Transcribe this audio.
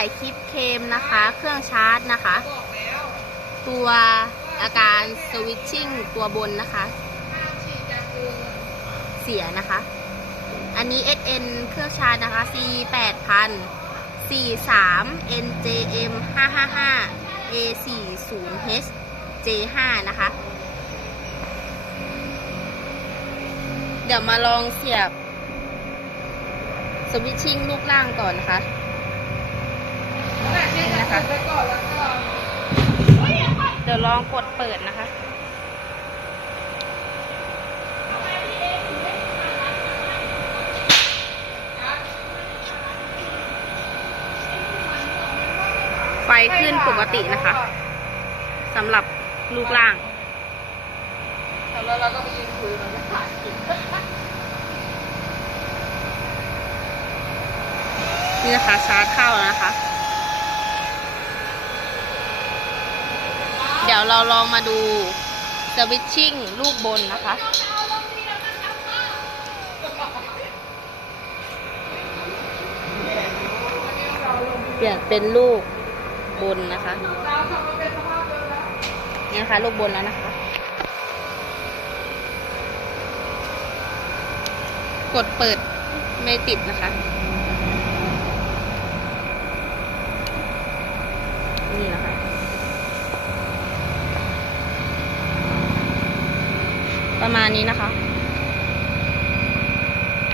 ายคลิปเคมนะคะ เครื่องชาร์จนะคะ ตัวอาการสวิตชิ่งตัวบนนะคะ เสียนะคะ อันนี้ SN เครื่องชาร์จนะคะ C 8 0 0 43 NJM 555 A 40 H J5 นะคะ เดี๋ยวมาลองเสียบสวิตชิ่งลูกล่างก่อนนะคะ นี่นะคะ เดี๋ยวลองกดเปิดนะคะ ไฟขึ้นปกตินะคะสำหรับลูกล่างแล้วเราก็ไปยืนคุยมันก็ขาดกินนี่นะคะชาร์จเข้าแล้วนะคะ ดี๋ยวเราลองมาดูสวิตชิ่งลูกบนนะคะ เปลี่ยนเป็นลูกบนนะคะนี่นะคะลูกบนแล้วนะคะ กดเปิดไม่ติดนะคะ ประมาณนี้นะคะ